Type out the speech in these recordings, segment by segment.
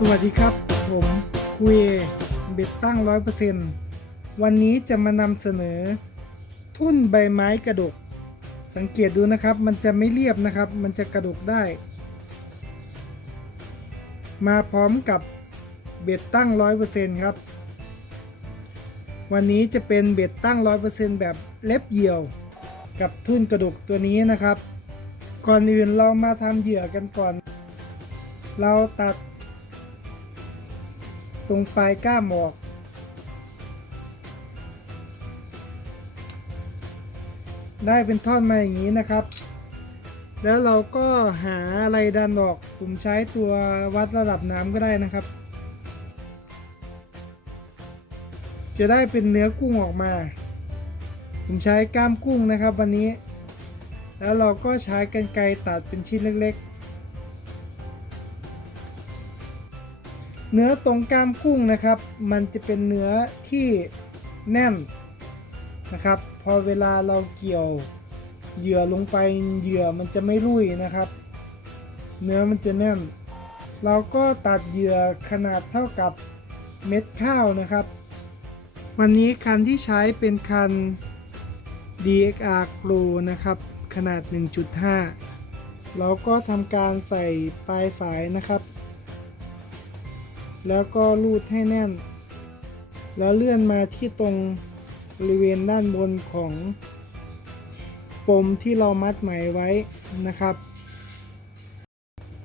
สวัสดีครับ ผมคุยเบ็ดตั้งร้อยเปอร์เซ็นต์วันนี้จะมานำเสนอ ทุ่นใบไม้กระดก สังเกตดูนะครับ มันจะไม่เรียบนะครับ มันจะกระดกได้ มาพร้อมกับเบ็ดตั้งร้อยเปอร์เซ็นต์ครับ วันนี้จะเป็นเบ็ดตั้งร้อยเปอร์เซ็นต์แบบเล็บเหยี่ยว กับทุ่นกระดกตัวนี้นะครับ ก่อนอื่นเรามาทำเหยื่อกันก่อน เราตัด ตรงปลายก้ามออก ได้เป็นท่อนมาอย่างนี้นะครับ แล้วเราก็หาอะไรดันออก ผมใช้ตัววัดระดับน้ำก็ได้นะครับ จะได้เป็นเนื้อกุ้งออกมา ผมใช้ก้ามกุ้งนะครับวันนี้ แล้วเราก็ใช้กรรไกรตัดเป็นชิ้นเล็กๆ เนื้อตรงกล้ามกุ้งนะครับ มันจะเป็นเนื้อที่แน่นนะครับ พอเวลาเราเกี่ยวเหยื่อลงไปเหยื่อมันจะไม่รุ่ยนะครับ เนื้อมันจะแน่น เราก็ตัดเหยื่อขนาดเท่ากับเม็ดข้าวนะครับ วันนี้คันที่ใช้เป็นคัน DXR Pro นะครับ ขนาด 1.5 เราก็ทำการใส่ปลายสายนะครับ แล้วก็รูดให้แน่น แล้วเลื่อนมาที่ตรงบริเวณด้านบนของปมที่เรามัดไหมไว้นะครับ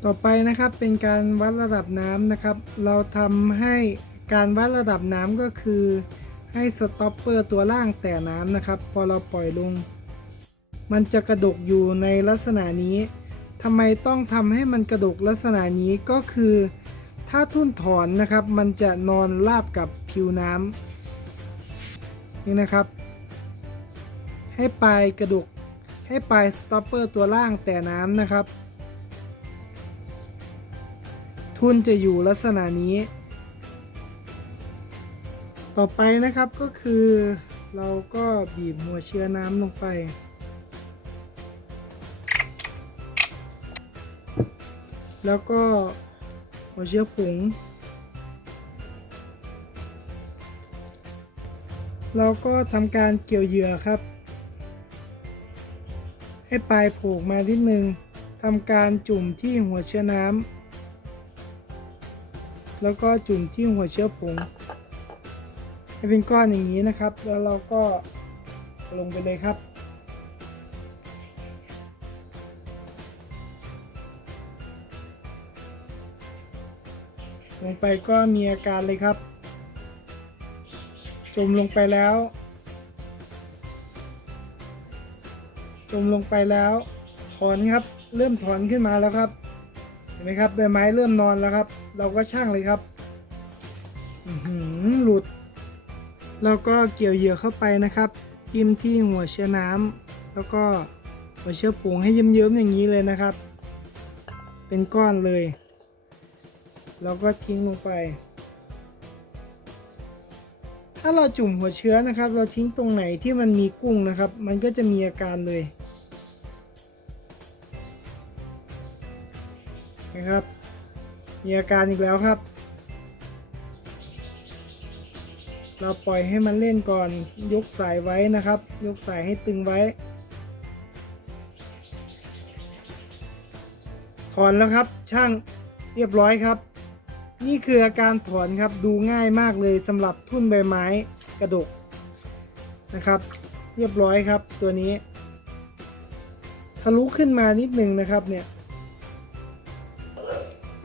ต่อไปนะครับเป็นการวัดระดับน้ำนะครับ เราทำให้การวัดระดับน้ำก็คือให้สต็อปเปอร์ตัวล่างแต่น้ำนะครับ พอเราปล่อยลง มันจะกระดกอยู่ในลักษณะนี้ทำไมต้องทำให้มันกระดกลักษณะนี้ก็คือ ถ้าทุ่นถอนนะครับมันจะนอนราบกับผิวน้ำนี่นะครับ ให้ปลายกระดกให้ปลายสต็อปเปอร์ตัวล่างแต่น้ำนะครับ ทุ่นจะอยู่ลักษณะนี้ ต่อไปนะครับก็คือเราก็บีบหัวเชื้อน้ำลงไป แล้วก็ หัวเชื้อผงเราก็ทำการเกี่ยวเหยื่อครับ ให้ปลายโผล่มานิดนึงทำการจุ่มที่หัวเชื้อน้ำแล้วก็จุ่มที่หัวเชื้อผงให้เป็นก้อนอย่างนี้นะครับ แล้วเราก็ลงไปเลยครับ งไปก็มีอาการเลยครับ จมลงไปแล้ว จมลงไปแล้ว ถอนครับ เริ่มถอนขึ้นมาแล้วครับ เห็นไหมครับใบไม้เริ่มนอนแล้วครับ เราก็ช่างเลยครับหหลุดเราก็เกี่ยวเหยื่อเข้าไปนะครับ จิ้มที่หัวเชื้อน้ำแล้วก็หัวเชื้อผงให้เยิ้มๆอย่างนี้เลยนะครับ เป็นก้อนเลย เราก็ทิ้งลงไป ถ้าเราจุ่มหัวเชื้อนะครับ เราทิ้งตรงไหนที่มันมีกุ้งนะครับ มันก็จะมีอาการเลยนะครับ มีอาการอีกแล้วครับ เราปล่อยให้มันเล่นก่อนยกสายไว้นะครับ ยกสายให้ตึงไว้ถอนแล้วครับช่างเรียบร้อยครับ นี่คืออาการถอนครับดูง่ายมากเลยสำหรับทุ่นใบไม้กระดกนะครับ เรียบร้อยครับตัวนี้ ทะลุขึ้นมานิดหนึ่งนะครับเนี่ย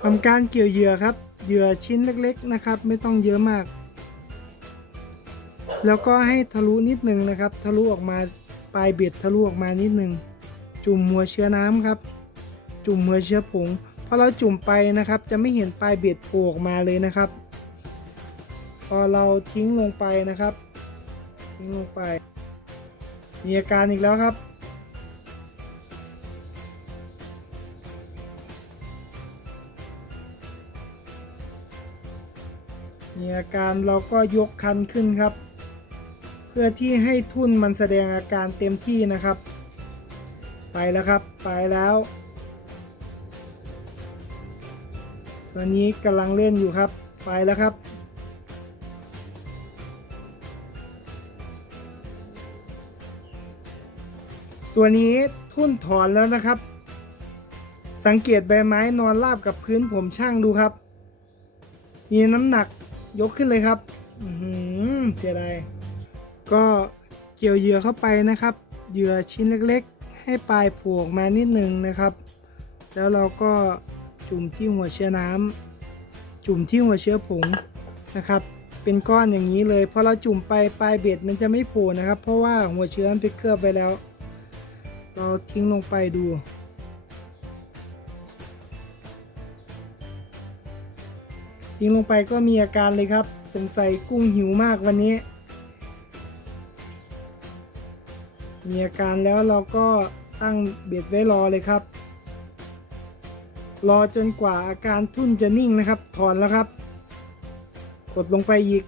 ทำการเกี่ยวเหยื่อครับเหยื่อชิ้นเล็กๆนะครับ ไม่ต้องเยอะมาก แล้วก็ให้ทะลุนิดหนึ่งนะครับ ทะลุออกมาปลายเบ็ดทะลุออกมานิดหนึ่งจุ่มหัวเชื้อน้ำครับ จุ่มหัวเชื้อผง พอเราจุ่มไปนะครับ จะไม่เห็นปลายเบ็ดโผล่ออกมาเลยนะครับ พอเราทิ้งลงไปนะครับ ทิ้งลงไป มีอาการอีกแล้วครับ มีอาการเราก็ยกคันขึ้นครับ เพื่อที่ให้ทุ่นมันแสดงอาการเต็มที่นะครับ ไปแล้วครับ ไปแล้ว ตอนนี้กำลังเล่นอยู่ครับ ไปแล้วครับ ตัวนี้ทุ่นถอนแล้วนะครับ สังเกตใบไม้นอนราบกับพื้นผมช่างดูครับ มีน้ำหนักยกขึ้นเลยครับอือหือเสียดายก็เกี่ยวเหยื่อเข้าไปนะครับ เหยื่อชิ้นเล็กๆ ให้ปลายผล่ออกมานิดนึงนะครับ แล้วเราก็ จุ่มที่หัวเชื้อน้ำจุ่มที่หัวเชื้อผงนะครับ เป็นก้อนอย่างนี้เลยพอเราจุ่มไปปลายเบ็ดมันจะไม่โผล่นะครับ เพราะว่าหัวเชื้อมันไปเคลือบไปแล้ว เราทิ้งลงไปดูทิ้งลงไปก็มีอาการเลยครับ สงสัยกุ้งหิวมากวันนี้ มีอาการแล้วเราก็ตั้งเบ็ดไว้รอเลยครับ รอจนกว่าอาการทุ่นจะนิ่งนะครับ ถอนแล้วครับ กดลงไปอีก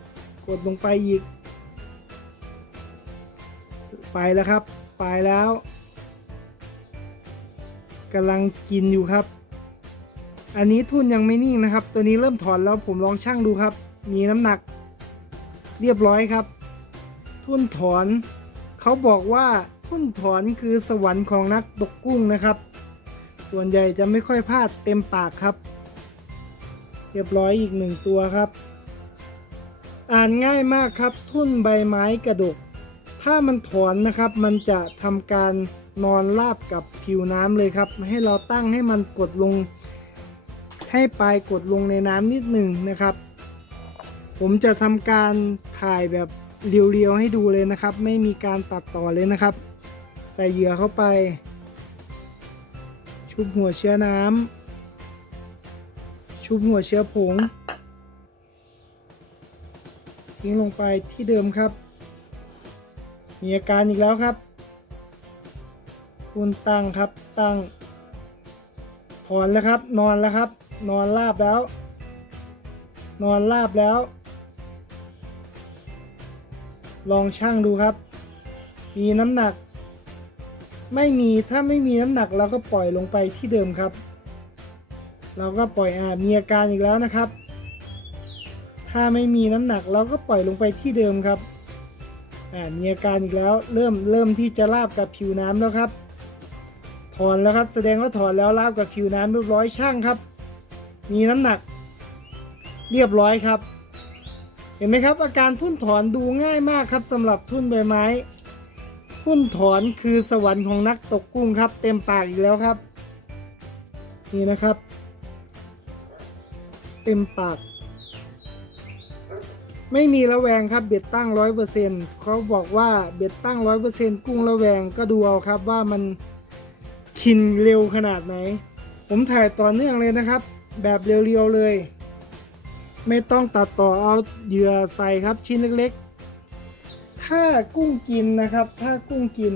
กดลงไปอีก ไปแล้วครับ ไปแล้วกำลังกินอยู่ครับ อันนี้ทุ่นยังไม่นิ่งนะครับ ตัวนี้เริ่มถอนแล้วผมลองชั่งดูครับ มีน้ำหนัก เรียบร้อยครับ ทุ่นถอน เขาบอกว่าทุ่นถอนคือสวรรค์ของนักตกกุ้งนะครับ ส่วนใหญ่จะไม่ค่อยพลาดเต็มปากครับ เรียบร้อยอีกหนึ่งตัวครับ อ่านง่ายมากครับ ทุ่นใบไม้กระดก ถ้ามันถอนนะครับ มันจะทำการนอนราบกับผิวน้ำเลยครับ ให้เราตั้งให้มันกดลง ให้ปลายกดลงในน้ำนิดหนึ่งนะครับ ผมจะทำการถ่ายแบบเรียวๆให้ดูเลยนะครับ ไม่มีการตัดต่อเลยนะครับ ใส่เหยื่อเข้าไป ชุบหัวเชื้อน้ำ ชุบหัวเชื้อผง ทิ้งลงไปที่เดิมครับ มีอาการอีกแล้วครับทุนตั้งครับตั้ง ถอนแล้วครับ นอนแล้วครับ นอนราบแล้ว นอนราบแล้ว ลองชั่งดูครับ มีน้ำหนัก ไม่มีถ้าไม่มีน้ำหนักเราก็ปล่อยลงไปที่เดิมครับ เราก็ปล่อยอ่ามีอาการอีกแล้วนะครับ ถ้าไม่มีน้ำหนักเราก็ปล่อยลงไปที่เดิมครับอ่ามีอาการอีกแล้วเริ่มเริ่มที่จะราบกับผิวน้ำแล้วครับถอนแล้วครับแสดงว่าถอนแล้วราบกับผิวน้ำเรียบร้อยช่างครับ มีน้ำหนัก เรียบร้อยครับ เห็นไหมครับ อาการทุ่นถอนดูง่ายมากครับสำหรับทุ่นใบไม้ ทุ่นถอนคือสวรรค์ของนักตกกุ้งครับ เต็มปากอีกแล้วครับ นี่นะครับ เต็มปาก ไม่มีระแวงครับเบ็ดตั้งร้อยเปอร์เซ็นต์เขาบอกว่าเบ็ดตั้งร้อยเปอร์เซ็นต์กุ้งระแวงก็ดูเอาครับว่ามันกินเร็วขนาดไหน ผมถ่ายต่อเนื่องเลยนะครับ แบบเรียวๆเลย ไม่ต้องตัดต่อเอาเหยื่อใส่ครับชิ้นเล็กๆ ถ้ากุ้งกินนะครับ ถ้ากุ้งกิน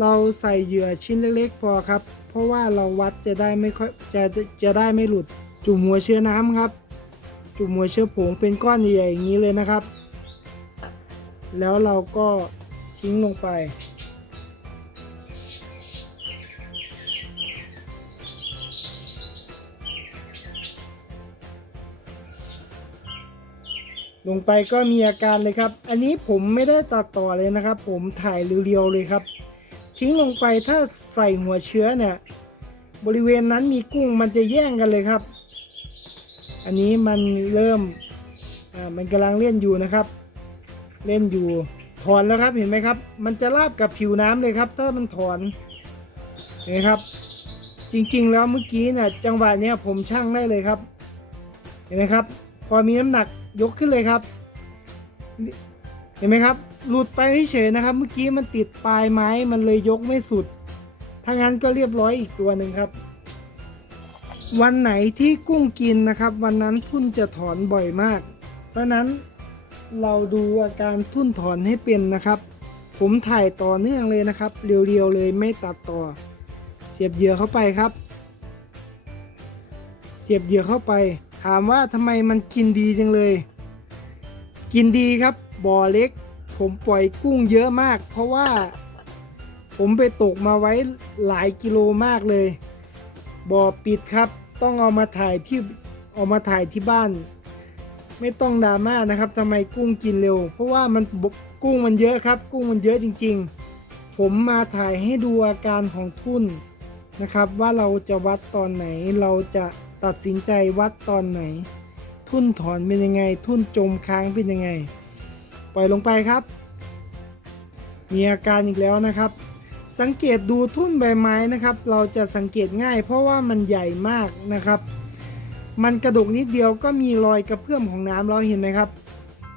เราใส่เหยื่อชิ้นเล็กๆพอครับ เพราะว่าเราวัดจะได้ไม่ค่อยจะจะได้ไม่หลุด จุ่มหัวเชื้อน้ำครับ จุ่มหัวเชื้อผงเป็นก้อนใหญ่ๆอย่างนี้เลยนะครับ แล้วเราก็ทิ้งลงไป ลงไปก็มีอาการเลยครับ อันนี้ผมไม่ได้ตัดต่อเลยนะครับ ผมถ่ายเรียวๆเลยครับ ทิ้งลงไปถ้าใส่หัวเชื้อเนี่ย บริเวณนั้นมีกุ้งมันจะแย่งกันเลยครับ อันนี้มันเริ่มมันกำลังเล่นอยู่นะครับ เล่นอยู่ถอนแล้วครับเห็นไหมครับ มันจะราบกับผิวน้ำเลยครับ ถ้ามันถอนเห็นไหมครับ จริงๆแล้วเมื่อกี้เนี่ยจังหวะเนี้ยผมช่างได้เลยครับ เห็นไหมครับ พอมีน้ำหนัก ยกขึ้นเลยครับ เห็นไหมครับ หลุดไปเฉยนะครับ เมื่อกี้มันติดปลายไม้มันเลยยกไม่สุด ถ้างั้นก็เรียบร้อยอีกตัวหนึ่งครับ วันไหนที่กุ้งกินนะครับ วันนั้นทุ่นจะถอนบ่อยมาก เพราะนั้นเราดูอาการทุ่นถอนให้เป็นนะครับ ผมถ่ายต่อเนื่องเลยนะครับ เรียวๆเลยไม่ตัดต่อ เสียบเหยื่อเข้าไปครับ เสียบเหยื่อเข้าไป ถามว่าทำไมมันกินดีจังเลย กินดีครับบ่อเล็ก ผมปล่อยกุ้งเยอะมาก เพราะว่าผมไปตกมาไว้หลายกิโลมากเลยบ่อปิดครับ ต้องเอามาถ่ายที่เอามาถ่ายที่บ้าน ไม่ต้องดราม่านะครับทำไมกุ้งกินเร็ว เพราะว่ามันกุ้งมันเยอะครับ กุ้งมันเยอะจริง ๆ ผมมาถ่ายให้ดูอาการของทุ่นนะครับ ว่าเราจะวัดตอนไหนเราจะ ตัดสินใจวัดตอนไหน ทุ่นถอนเป็นยังไง ทุ่นจมค้างเป็นยังไง ปล่อยลงไปครับ มีอาการอีกแล้วนะครับ สังเกตดูทุ่นใบไม้นะครับ เราจะสังเกตง่าย เพราะว่ามันใหญ่มากนะครับ มันกระดกนิดเดียวก็มีรอยกระเพื่อมของน้ำเราเห็นไหมครับ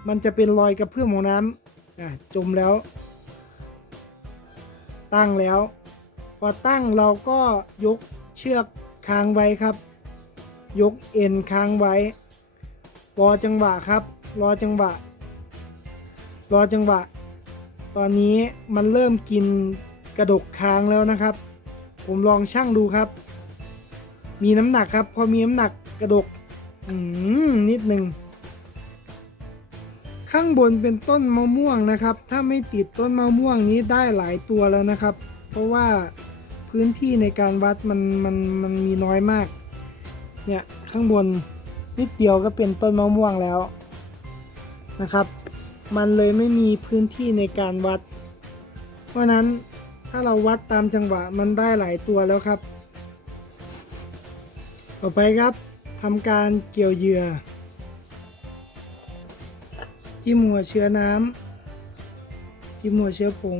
มันจะเป็นรอยกระเพื่อมของน้ำจมแล้ว ตั้งแล้ว พอตั้งเราก็ยกเชือกค้างไว้ครับ ยกเอ็นค้างไว้ รอจังหวะครับ รอจังหวะ รอจังหวะ ตอนนี้มันเริ่มกินกระดกค้างแล้วนะครับ ผมลองชั่งดูครับ มีน้ำหนักครับ พอมีน้ำหนักกระดกนิดหนึ่งข้างบนเป็นต้นมะม่วงนะครับ ถ้าไม่ติดต้นมะม่วงนี้ได้หลายตัวแล้วนะครับ เพราะว่าพื้นที่ในการวัดมันมันมันมีน้อยมาก เนี่ยข้างบนนิดเดียวก็เป็นต้นมะม่วงแล้วนะครับ มันเลยไม่มีพื้นที่ในการวัด เพราะนั้นถ้าเราวัดตามจังหวะมันได้หลายตัวแล้วครับ ต่อไปครับทำการเกี่ยวเหยื่อ จิ้มหัวเชื้อน้ำจิ้มหัวเชื้อผง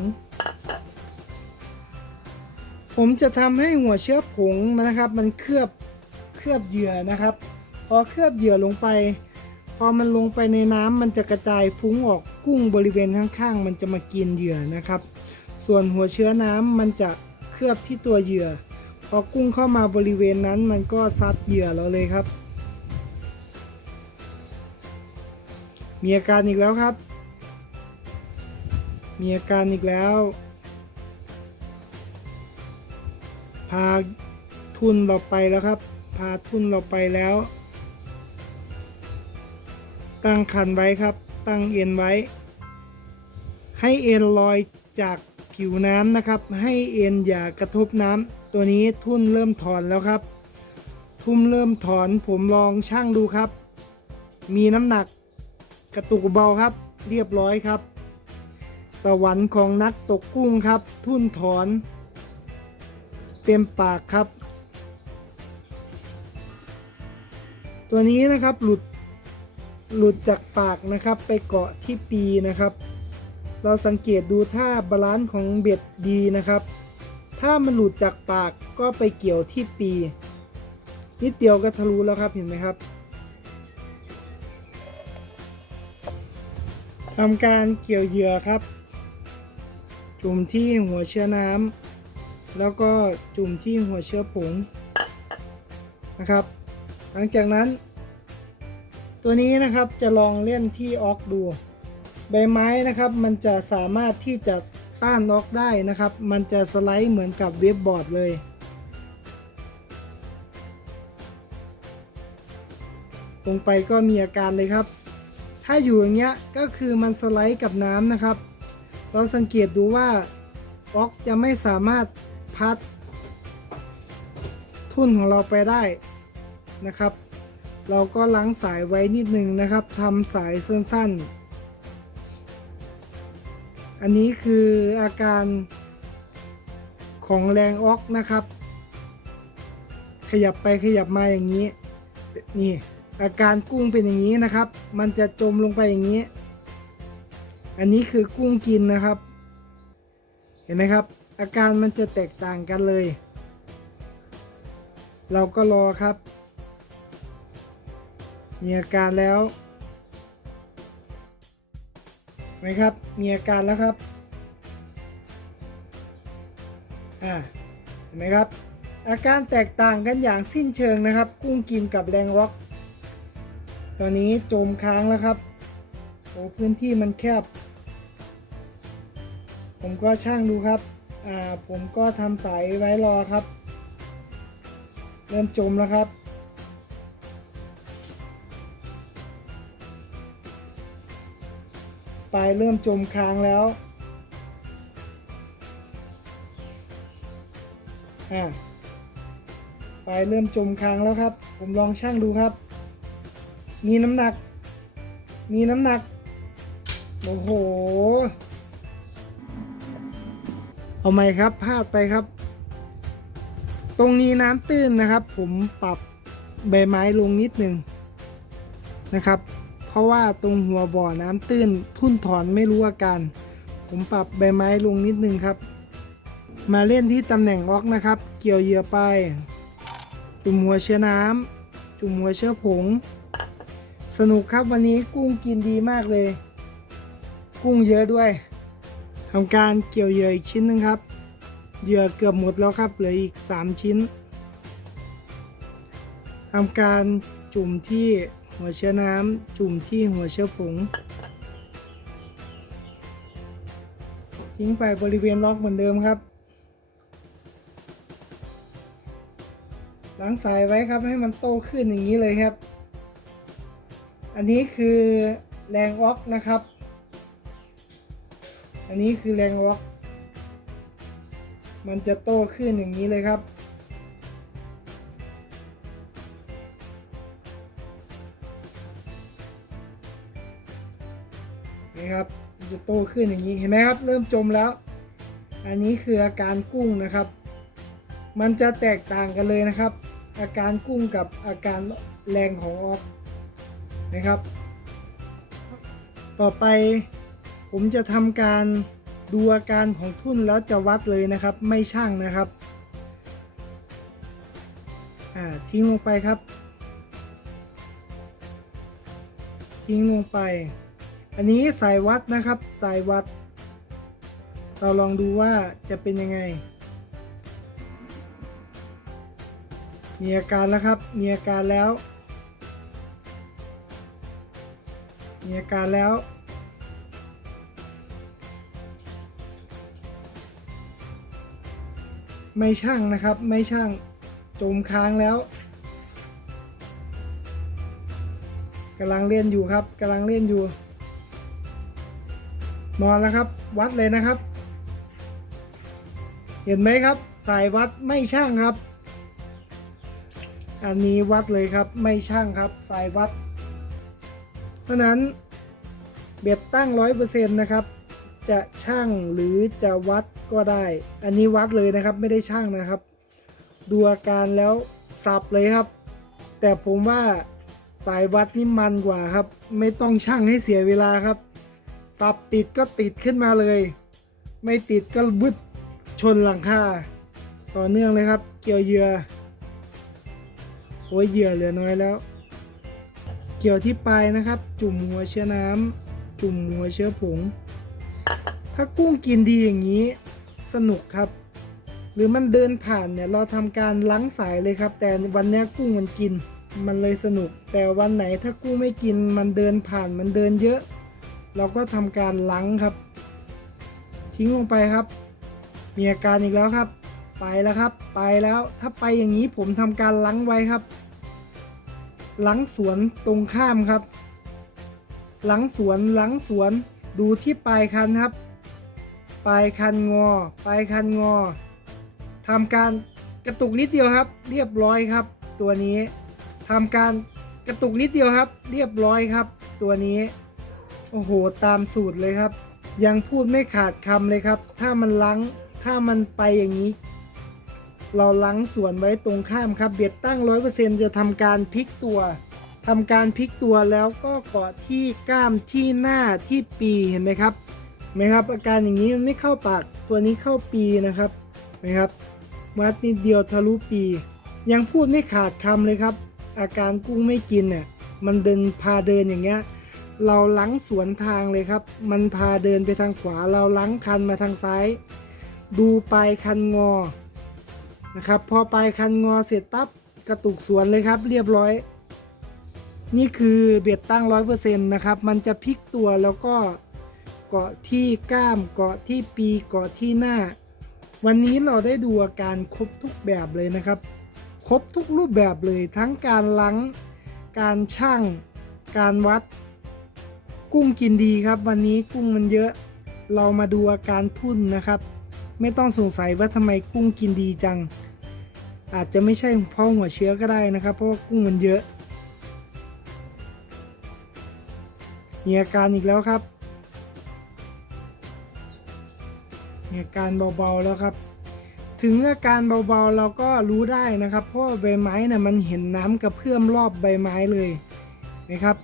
ผมจะทำให้หัวเชื้อผงนะครับ มันเคลือบ ลือบเหยื่อนะครับ พอเคลือบเหยื่อลงไป พอมันลงไปในน้ำมันจะกระจายฟุ้งออกกุ้งบริเวณข้างๆ มันจะมากินเหยื่อนะครับ ส่วนหัวเชื้อน้ำมันจะเคลือบที่ตัวเหยื่อ พอกุ้งเข้ามาบริเวณนั้นมันก็ซัดเหยื่อเราเลยครับ มีอาการอีกแล้วครับ มีอาการอีกแล้วพาทุนเราไปแล้วครับ พาทุนเราไปแล้ว ตั้งคันไว้ครับ ตั้งเอ็นไว้ ให้เอ็นลอยจากผิวน้ำนะครับ ให้เอ็นอย่ากระทบน้ำตัวนี้ทุ่นเริ่มถอนแล้วครับ ทุ่มเริ่มถอนผมลองช่างดูครับ มีน้ำหนักกระตุกเบาครับ เรียบร้อยครับ สวรรค์ของนักตกกุ้งครับ ทุ่นถอน เต็มปากครับ ตัวนี้นะครับหลุดหลุดจากปากนะครับไปเกาะที่ปีนะครับ เราสังเกตดูถ้าบาลานซ์ของเบ็ดดีนะครับ ถ้ามันหลุดจากปากก็ไปเกี่ยวที่ปี นิดเดียวก็ทะลุแล้วครับเห็นไหมครับทำการเกี่ยวเหยื่อครับ จุ่มที่หัวเชื้อน้ำแล้วก็จุ่มที่หัวเชื้อผงนะครับ หลังจากนั้น ตัวนี้นะครับจะลองเล่นที่ออกดู ใบไม้นะครับมันจะสามารถที่จะต้านออกได้นะครับ มันจะสไลด์เหมือนกับเว็บบอร์ดเลยลงไปก็มีอาการเลยครับ ถ้าอยู่อย่างเงี้ยก็คือมันสไลด์กับน้ำนะครับ เราสังเกตดูว่าออกจะไม่สามารถพัด ทุ่นของเราไปได้ นะครับ เราก็ล้างสายไว้นิดนึงนะครับทำสายสั้นๆ อันนี้คืออาการของแรงออกนะครับ ขยับไปขยับมาอย่างนี้นี่อาการกุ้งเป็นอย่างนี้นะครับ มันจะจมลงไปอย่างนี้ อันนี้คือกุ้งกินนะครับ เห็นไหมครับ อาการมันจะแตกต่างกันเลย เราก็รอครับ มีอาการแล้วไหมครับ มีอาการแล้วครับอ่าเห็นไหมครับ อาการแตกต่างกันอย่างสิ้นเชิงนะครับ กุ้งกินกับแรงร็อก ตอนนี้จมค้างแล้วครับโอ้พื้นที่มันแคบ ผมก็ช่างดูครับอ่าผมก็ทำสายไว้รอครับ เริ่มจมแล้วครับายเริ่มจมค้างแล้ว อ่าปลายเริ่มจมค้างแล้วครับ ผมลองช่างดูครับ มีน้ำหนัก มีน้ำหนัก โอ้โห เอาไหมครับ พลาดไปครับ ตรงนี้น้ำตื้นนะครับ ผมปรับใบไม้ลงนิดหนึ่งนะครับ เพราะว่าตรงหัวบ่อน้ำตื้นทุ่นถอนไม่รู้อาการ ผมปรับใบไม้ลงนิดนึงครับ มาเล่นที่ตำแหน่งออกนะครับ เกี่ยวเหยื่อไป จุ่มหัวเชื้อน้ำจุ่มหัวเชื้อผง สนุกครับวันนี้กุ้งกินดีมากเลย กุ้งเยอะด้วยทำการเกี่ยวเหยื่ออีกชิ้นหนึงครับ เหยื่อเกือบหมดแล้วครับเหลืออีก 3 ชิ้นทำการจุ่มที่ หัวเชื้อน้ำจุ่มที่หัวเชื้อผง ทิ้งไปบริเวณล็อกเหมือนเดิมครับ ล้างสายไว้ครับให้มันโตขึ้นอย่างนี้เลยครับ อันนี้คือแรงออกนะครับ อันนี้คือแรงออกมันจะโตขึ้นอย่างนี้เลยครับ โตขึ้นอย่างนี้เห็นไหมครับ เริ่มจมแล้ว อันนี้คืออาการกุ้งนะครับ มันจะแตกต่างกันเลยนะครับ อาการกุ้งกับอาการแรงของออกนะครับ ต่อไปผมจะทำการดูอาการของทุ่นแล้วจะวัดเลยนะครับ ไม่ช่างนะครับทิ้งลงไปครับ ทิ้งลงไป อันนี้สายวัดนะครับสายวัด เราลองดูว่าจะเป็นยังไง มีอาการแล้วครับ มีอาการแล้ว มีอาการแล้วไม่ช่างนะครับ ไม่ช่างจมค้างแล้วกำลังเล่นอยู่ครับกำลังเล่นอยู่ นอนแล้วครับ วัดเลยนะครับ เห็นไหมครับ สายวัดไม่ช่างครับ อันนี้วัดเลยครับไม่ช่างครับ สายวัด เพราะนั้นเบ็ดตั้งร้อยเปอร์เซ็นต์นะครับ จะช่างหรือจะวัดก็ได้ อันนี้วัดเลยนะครับไม่ได้ช่างนะครับ ดูอาการแล้วสับเลยครับ แต่ผมว่าสายวัดนี่มันกว่าครับ ไม่ต้องช่างให้เสียเวลาครับ สับติดก็ติดขึ้นมาเลย ไม่ติดก็บึดชนหลังคาต่อเนื่องเลยครับ เกี่ยวเหยื่อโอ้ยเหยื่อเหลือน้อยแล้ว เกี่ยวที่ปลายนะครับ จุ่มหัวเชื้อน้ำจุ่มหัวเชื้อผง ถ้ากุ้งกินดีอย่างนี้ สนุกครับ หรือมันเดินผ่านเนี่ยเราทำการล้างสายเลยครับ แต่วันนี้กุ้งมันกินมันเลยสนุก แต่วันไหนถ้ากุ้งไม่กินมันเดินผ่านมันเดินเยอะ เราก็ทำการล้างครับ ทิ้งลงไปครับ มีอาการอีกแล้วครับ ไปแล้วครับ ไปแล้วถ้าไปอย่างนี้ผมทำการล้างไว้ครับล้างสวนตรงข้ามครับล้างสวนล้างสวนดูที่ปลายคันครับ ปลายคันงอ ปลายคันงอทำการกระตุกนิดเดียวครับ เรียบร้อยครับ ตัวนี้ทำการกระตุกนิดเดียวครับ เรียบร้อยครับ ตัวนี้ โอ้โหตามสูตรเลยครับ ยังพูดไม่ขาดคำเลยครับ ถ้ามันลังถ้ามันไปอย่างนี้ เราลังส่วนไว้ตรงข้ามครับ เบ็ดตั้งร้อยเปอร์เซ็นจะทำการพลิกตัวทำการพลิกตัวแล้วก็เกาะที่ก้ามที่หน้าที่ปีเห็นไหมครับไหมครับอาการอย่างนี้มันไม่เข้าปากตัวนี้เข้าปีนะครับไหมครับวัดนิดเดียวทะลุปี ยังพูดไม่ขาดคำเลยครับ อาการกุ้งไม่กินเนี่ยมันเดินพาเดินอย่างเงี้ย เราล้างสวนทางเลยครับ มันพาเดินไปทางขวา เราล้างคันมาทางซ้าย ดูปลายคันงอ นะครับ พอปลายคันงอเสร็จปั๊บกระตุกสวนเลยครับ เรียบร้อย นี่คือเบ็ดตั้งร้อยเปอร์เซ็นต์นะครับ มันจะพลิกตัวแล้วก็เกาะที่ก้ามเกาะที่ปีเกาะที่หน้า วันนี้เราได้ดูอาการครบทุกแบบเลยนะครับ ครบทุกรูปแบบเลยทั้งการล้างการช่างการวัด กุ้งกินดีครับ วันนี้กุ้งมันเยอะ เรามาดูอาการทุ่นนะครับ ไม่ต้องสงสัยว่าทำไมกุ้งกินดีจัง อาจจะไม่ใช่เพราะหัวเชื้อก็ได้นะครับ เพราะว่ากุ้งมันเยอะ มีอาการอีกแล้วครับ มีอาการเบาๆแล้วครับ ถึงอาการเบาๆเราก็รู้ได้นะครับ เพราะใบไม้น่ะมันเห็นน้ำกระเพื่อมรอบใบไม้เลยนะครับ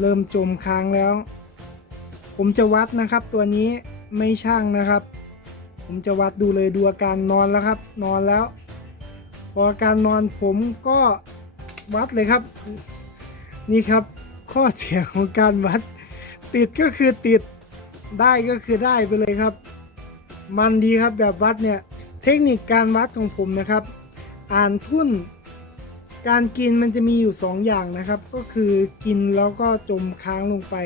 เริ่มจมค้างแล้ว ผมจะวัดนะครับ ตัวนี้ไม่ช่างนะครับ ผมจะวัดดูเลยดูอาการนอนแล้วครับ นอนแล้ว พออาการนอนผมก็วัดเลยครับ นี่ครับ ข้อเสียของการวัด ติดก็คือติดได้ก็คือได้ไปเลยครับ มันดีครับแบบวัดเนี่ย เทคนิคการวัดของผมนะครับ อ่านทุ่น การกินมันจะมีอยู่ 2 อย่างนะครับ ก็คือกินแล้วก็จมค้างลงไป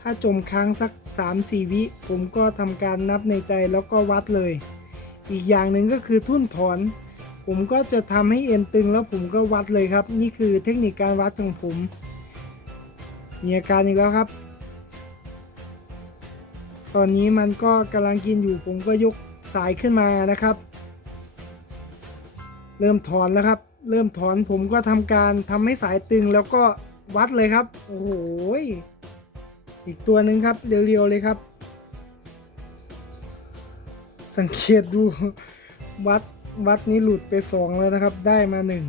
ถ้าจมค้างสัก 3-4 วิ ผมก็ทำการนับในใจแล้วก็วัดเลย อีกอย่างหนึ่งก็คือทุ่นถอน ผมก็จะทำให้เอ็นตึงแล้วผมก็วัดเลยครับ นี่คือเทคนิคการวัดของผม มีอาการอีกแล้วครับ ตอนนี้มันก็กำลังกินอยู่ผมก็ยกสายขึ้นมานะครับ เริ่มถอนแล้วครับ เริ่มถอนผมก็ทำการทำให้สายตึงแล้วก็วัดเลยครับ โอ้โหอีกตัวหนึ่งครับเรียวๆเลยครับ สังเกตดูวัดวัดนี้หลุดไปสองแล้วนะครับ ได้มาหนึ่ง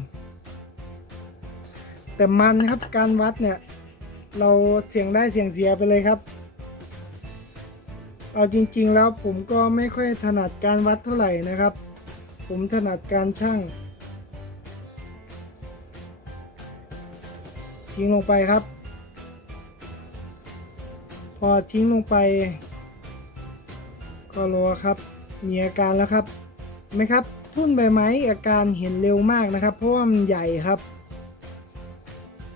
แต่มันครับการวัดเนี่ย เราเสียงได้เสียงเสียไปเลยครับ เอาจริง ๆ แล้วผมก็ไม่ค่อยถนัดการวัดเท่าไหร่นะครับ ผมถนัดการช่าง ทิ้งลงไปครับ พอทิ้งลงไป ก็รอครับ มีอาการแล้วครับไหมครับทุ่นใบไม้อาการเห็นเร็วมากนะครับ เพราะว่ามันใหญ่ครับ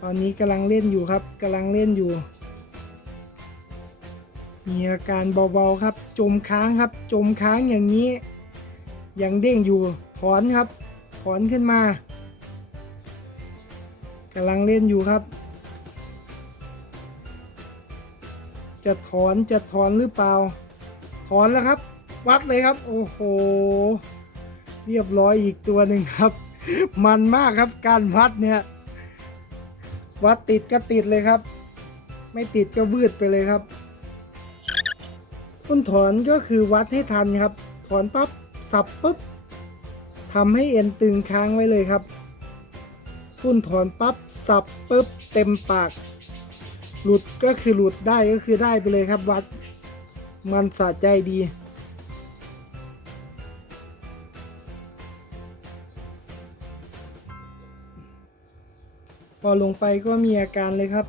ตอนนี้กำลังเล่นอยู่ครับกำลังเล่นอยู่ มีอาการเบาๆครับ จมค้างครับ จมค้างอย่างนี้ยังเด้งอยู่ถอนครับ ถอนขึ้นมา กำลังเล่นอยู่ครับ จะถอนจะถอนหรือเปล่า ถอนแล้วครับ วัดเลยครับ โอ้โห เรียบร้อยอีกตัวหนึ่งครับ มันมากครับการวัดเนี่ย วัดติดก็ติดเลยครับ ไม่ติดก็วืดไปเลยครับคุณถอนก็คือวัดให้ทันครับ ถอนปั๊บสับปุ๊บทำให้เอ็นตึงค้างไว้เลยครับคุณถอนปั๊บ สับปุ๊บเต็มปาก หลุดก็คือหลุดได้ก็คือได้ไปเลยครับวัด มันสะใจดี พอลงไปก็มีอาการเลยครับ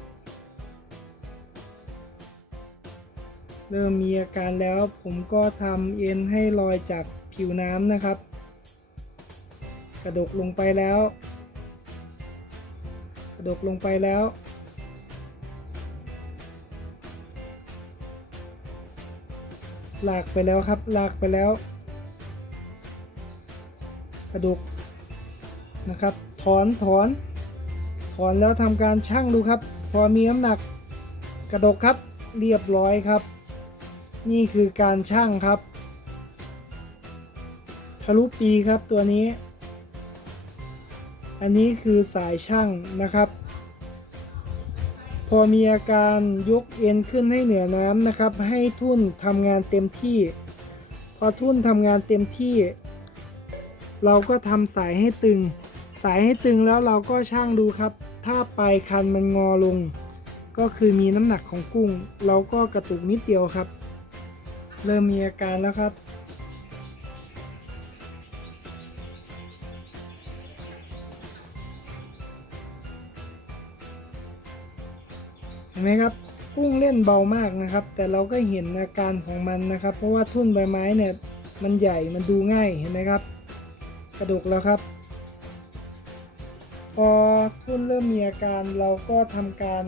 เริ่มมีอาการแล้วผมก็ทำเอ็นให้ลอยจากผิวน้ำนะครับ กระดกลงไปแล้ว ดกลงไปแล้ว ลากไปแล้วครับ ลากไปแล้วกระดูกนะครับ ถอนถอน ถอนแล้วทำการชั่งดูครับ พอมีน้ำหนักกระดกครับเรียบร้อยครับ นี่คือการชั่งครับ ทะลุปีครับตัวนี้ อันนี้คือสายช่างนะครับ พอมีอาการยกเอ็นขึ้นให้เหนือน้ำนะครับ ให้ทุ่นทำงานเต็มที่ พอทุ่นทำงานเต็มที่ เราก็ทำสายให้ตึง สายให้ตึงแล้วเราก็ช่างดูครับ ถ้าปลายคันมันงอลง ก็คือมีน้ำหนักของกุ้ง เราก็กระตุกนิดเดียวครับ เริ่มมีอาการแล้วครับ ห็นไหมครับกุ้งเล่นเบามากนะครับ แต่เราก็เห็นอาการของมันนะครับ เพราะว่าทุ่นใบไม้เนี่ยมันใหญ่มันดูง่ายเห็นไหมครับ กระดกแล้วครับ พอทุ่นเริ่มมีอาการเราก็ทำการ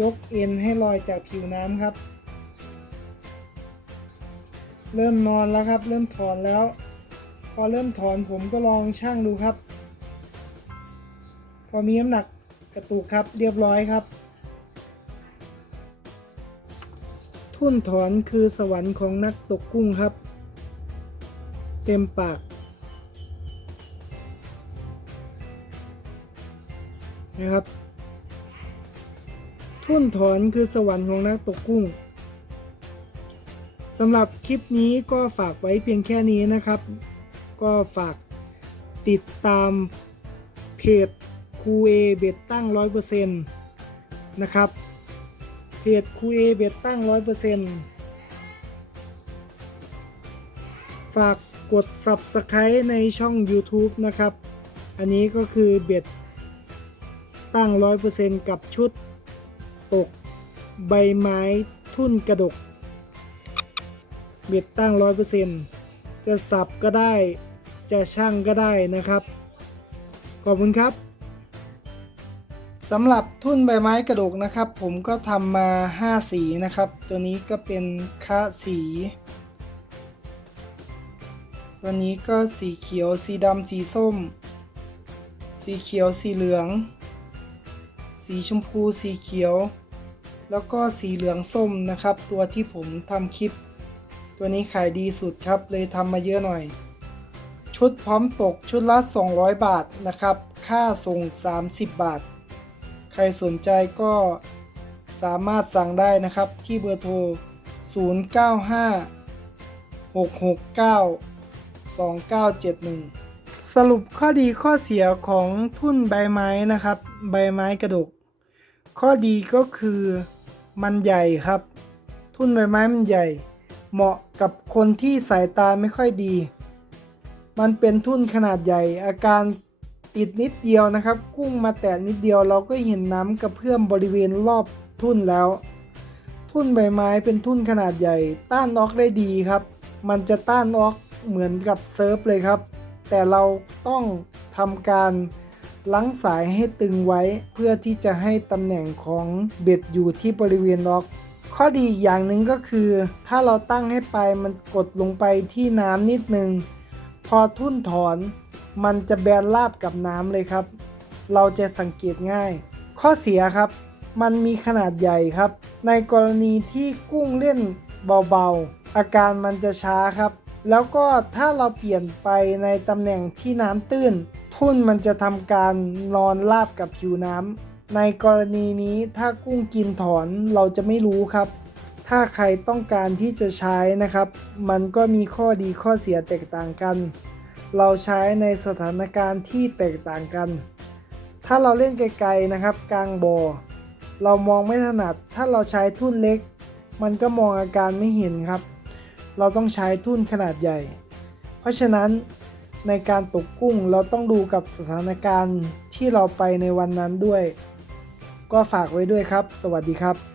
ยกเอ็นให้ลอยจากผิวน้ำครับ เริ่มนอนแล้วครับ เริ่มถอนแล้ว พอเริ่มถอนผมก็ลองช่างดูครับ พอมีน้ำหนัก กระตุกครับเรียบร้อยครับ ทุ่นถอนคือสวรรค์ของนักตกกุ้งครับ เต็มปากนะครับ ทุ่นถอนคือสวรรค์ของนักตกกุ้งสำหรับคลิปนี้ก็ฝากไว้เพียงแค่นี้นะครับ ก็ฝากติดตามเพจ คูเอเบ็ดตั้ง100%นะครับเพจคูเอเบ็ดตั้ง100%ฝากกด Subscribe ในช่อง YouTube นะครับ อันนี้ก็คือเบ็ดตั้ง 100%กับชุดตกใบไม้ทุ่นกระดก เบ็ดตั้ง 100%จะสับก็ได้จะช่างก็ได้นะครับ ขอบคุณครับ สำหรับทุ่นใบไม้กระดกนะครับ ผมก็ทำมา 5 สีนะครับ ตัวนี้ก็เป็นคะสี ตัวนี้ก็สีเขียวสีดำสีส้ม สีเขียวสีเหลือง สีชมพูสีเขียว แล้วก็สีเหลืองส้มนะครับ ตัวที่ผมทำคลิป ตัวนี้ขายดีสุดครับเลยทำมาเยอะหน่อย ชุดพร้อมตกชุดละ 200 บาทนะครับ ค่าส่ง 30 บาท ใครสนใจก็สามารถสั่งได้นะครับที่เบอร์โทร 095 669 2971 สรุปข้อดีข้อเสียของทุ่นใบไม้นะครับ ใบไม้กระดก ข้อดีก็คือมันใหญ่ครับ ทุ่นใบไม้มันใหญ่ เหมาะกับคนที่สายตาไม่ค่อยดี มันเป็นทุ่นขนาดใหญ่อาการ ติดนิดเดียวนะครับ กุ้งมาแตะนิดเดียวเราก็เห็นน้ำกระเพื่อมบริเวณรอบทุ่นแล้ว ทุ่นใบไม้เป็นทุ่นขนาดใหญ่ ต้านออกได้ดีครับ มันจะต้านออกเหมือนกับเซิร์ฟเลยครับ แต่เราต้องทำการลังสายให้ตึงไว้เพื่อที่จะให้ตำแหน่งของเบ็ดอยู่ที่บริเวณล็อก ข้อดีอีกอย่างหนึ่งก็คือ ถ้าเราตั้งให้ไปมันกดลงไปที่น้ำนิดนึง พอทุ่นถอน มันจะแบนราบกับน้ำเลยครับ เราจะสังเกตง่าย ข้อเสียครับ มันมีขนาดใหญ่ครับ ในกรณีที่กุ้งเล่นเบาๆ อาการมันจะช้าครับ แล้วก็ถ้าเราเปลี่ยนไปในตำแหน่งที่น้ำตื้น ทุ่นมันจะทำการนอนราบกับผิวน้ำในกรณีนี้ถ้ากุ้งกินถอนเราจะไม่รู้ครับถ้าใครต้องการที่จะใช้นะครับ มันก็มีข้อดีข้อเสียแตกต่างกัน เราใช้ในสถานการณ์ที่แตกต่างกัน ถ้าเราเล่นไกลๆนะครับ กลางบ่อเรามองไม่ถนัด ถ้าเราใช้ทุ่นเล็ก มันก็มองอาการไม่เห็นครับ เราต้องใช้ทุ่นขนาดใหญ่ เพราะฉะนั้นในการตกกุ้งเราต้องดูกับสถานการณ์ที่เราไปในวันนั้นด้วย ก็ฝากไว้ด้วยครับ สวัสดีครับ